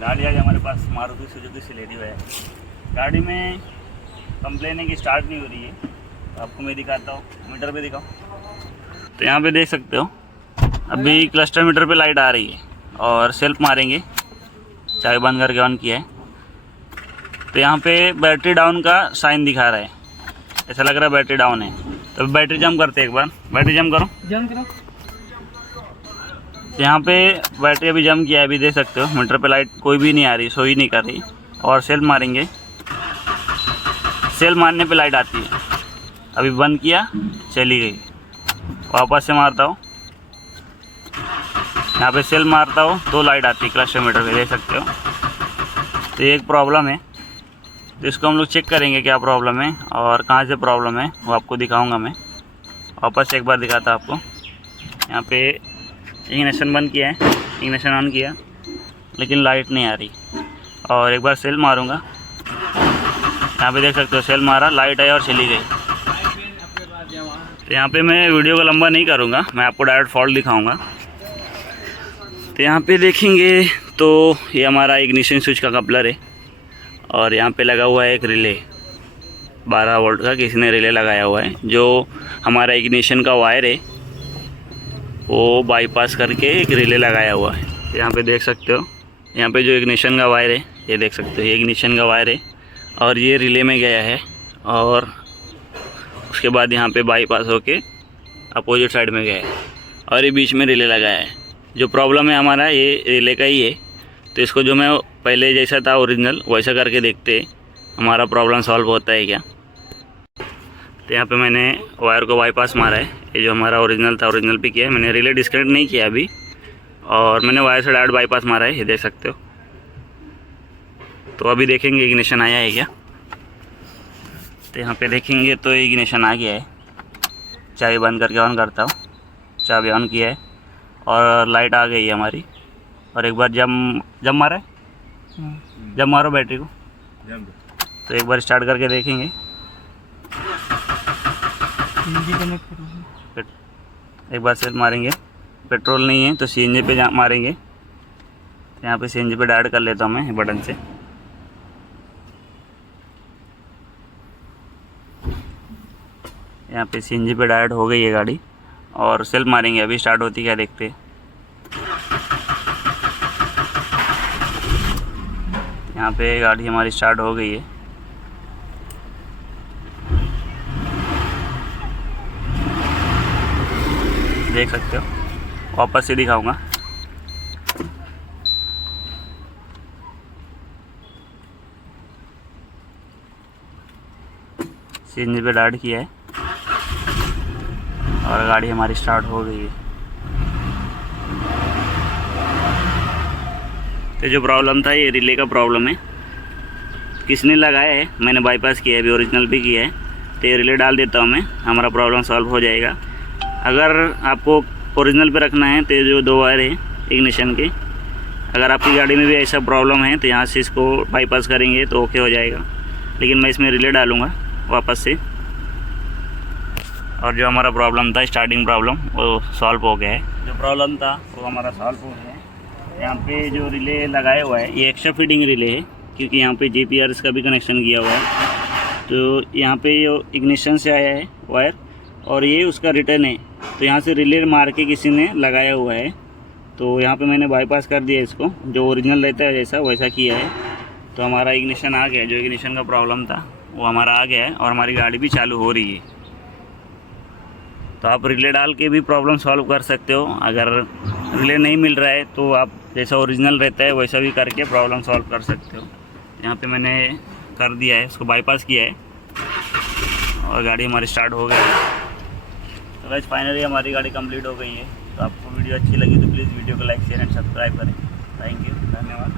गाड़ी आज हमारे पास मारुति सुजुकी सिलेरियो है। गाड़ी में कंप्लेन है कि स्टार्ट नहीं हो रही है। तो आपको मैं दिखाता हूँ, मीटर पे दिखाओ। तो यहाँ पे देख सकते हो अभी क्लस्टर मीटर पे लाइट आ रही है और सेल्फ मारेंगे, चाबी बंद करके ऑन किया है तो यहाँ पे बैटरी डाउन का साइन दिखा रहा है, ऐसा लग रहा है बैटरी डाउन है। तो बैटरी जम करते हैं, एक बार बैटरी जम करो। तो यहाँ पे बैटरी अभी जम किया है, अभी देख सकते हो मीटर पे लाइट कोई भी नहीं आ रही, शो ही नहीं कर रही। और सेल्फ मारेंगे, सेल्फ मारने पे लाइट आती है। अभी बंद किया, चली गई। वापस से मारता हूँ, यहाँ पे सेल्फ मारता हूँ तो लाइट आती है क्लस्टर मीटर पे, देख सकते हो। तो ये एक प्रॉब्लम है, तो इसको हम लोग चेक करेंगे क्या प्रॉब्लम है और कहाँ से प्रॉब्लम है वो आपको दिखाऊंगा मैं। वापस से एक बार दिखाता आपको। यहाँ पे इग्निशन बंद किया है, इग्निशन ऑन किया लेकिन लाइट नहीं आ रही। और एक बार सेल मारूंगा, यहाँ पे देख सकते हो सेल मारा, लाइट आई और चली गई। तो यहाँ पे मैं वीडियो को लंबा नहीं करूँगा, मैं आपको डायरेक्ट फॉल्ट दिखाऊँगा। तो यहाँ पे देखेंगे तो ये हमारा इग्निशन स्विच का कपलर है और यहाँ पे लगा हुआ है एक रिले 12 वोल्ट का, किसी ने रिले लगाया हुआ है। जो हमारा इग्निशन का वायर है वो बाईपास करके एक रिले लगाया हुआ है। तो यहाँ पे देख सकते हो, यहाँ पे जो इग्निशन का वायर है ये देख सकते हो, ये इग्निशन का वायर है और ये रिले में गया है और उसके बाद यहाँ पे बाईपास होके अपोजिट साइड में गया है और ये बीच में रिले लगाया है। जो प्रॉब्लम है हमारा ये रिले का ही है। तो इसको जो मैं पहले जैसा था ओरिजिनल वैसा करके देखते हमारा प्रॉब्लम सॉल्व होता है क्या। तो यहाँ पे मैंने वायर को बाईपास मारा है, ये जो हमारा ओरिजिनल था ओरिजिनल पे किया है मैंने। रिले डिस्कनेक्ट नहीं किया अभी और मैंने वायर से डायरेक्ट बाईपास मारा है, ये देख सकते हो। तो अभी देखेंगे इग्निशन आया है क्या। तो यहाँ पे देखेंगे तो इग्निशन आ गया है। चाबी बंद करके ऑन करता हूँ, चाबी ऑन किया है और लाइट आ गई है हमारी। और एक बार जम मारा है, जब मारो बैटरी को। तो एक बार स्टार्ट करके देखेंगे। एक बार सेल मारेंगे, पेट्रोल नहीं है तो सीएनजी पे मारेंगे। यहाँ पे सीएनजी पे डायरेक्ट कर लेता हूँ मैं बटन से। यहाँ पे सीएनजी पे डायरेक्ट हो गई है गाड़ी और सेल्फ मारेंगे, अभी स्टार्ट होती क्या देखते हैं। यहाँ पे गाड़ी हमारी स्टार्ट हो गई है। देख सकते हो, वापस से दिखाऊंगा। सीएनजी पे डायरेक्ट किया है और गाड़ी हमारी स्टार्ट हो गई है। तो जो प्रॉब्लम था ये रिले का प्रॉब्लम है, किसने लगाया है मैंने बाईपास किया है, अभी ओरिजिनल भी किया है। तो ये रिले डाल देता हूँ मैं, हमारा प्रॉब्लम सॉल्व हो जाएगा। अगर आपको ओरिजिनल पे रखना है तो ये जो 2 वायर है इग्निशन के, अगर आपकी गाड़ी में भी ऐसा प्रॉब्लम है तो यहाँ से इसको बाईपास करेंगे तो ओके हो जाएगा। लेकिन मैं इसमें रिले डालूँगा वापस से। और जो हमारा प्रॉब्लम था स्टार्टिंग प्रॉब्लम वो सॉल्व हो गया है। जो प्रॉब्लम था वो हमारा सॉल्व हो गया है। यहाँ पे जो रिले लगाया हुआ है ये एक्स्ट्रा फीडिंग रिले है, क्योंकि यहाँ पे जीपीआरएस का भी कनेक्शन किया हुआ है। तो यहाँ पे जो इग्निशन से आया है वायर और ये उसका रिटर्न है, तो यहाँ से रिले मार के किसी ने लगाया हुआ है। तो यहाँ पे मैंने बाईपास कर दिया इसको, जो ओरिजिनल रहता है जैसा वैसा किया है। तो हमारा इग्निशन आ गया, जो इग्निशन का प्रॉब्लम था वो हमारा आ गया है और हमारी गाड़ी भी चालू हो रही है। तो आप रिले डाल के भी प्रॉब्लम सॉल्व कर सकते हो। अगर रिले नहीं मिल रहा है तो आप जैसा ओरिजिनल रहता है वैसा भी करके प्रॉब्लम सॉल्व कर सकते हो। यहाँ पे मैंने कर दिया है, उसको बाईपास किया है और गाड़ी हमारी स्टार्ट हो गई है। तो गाइस फाइनली हमारी गाड़ी कंप्लीट हो गई है। तो आपको वीडियो अच्छी लगी तो प्लीज़ वीडियो को लाइक शेयर एंड सब्सक्राइब करें। थैंक यू, धन्यवाद।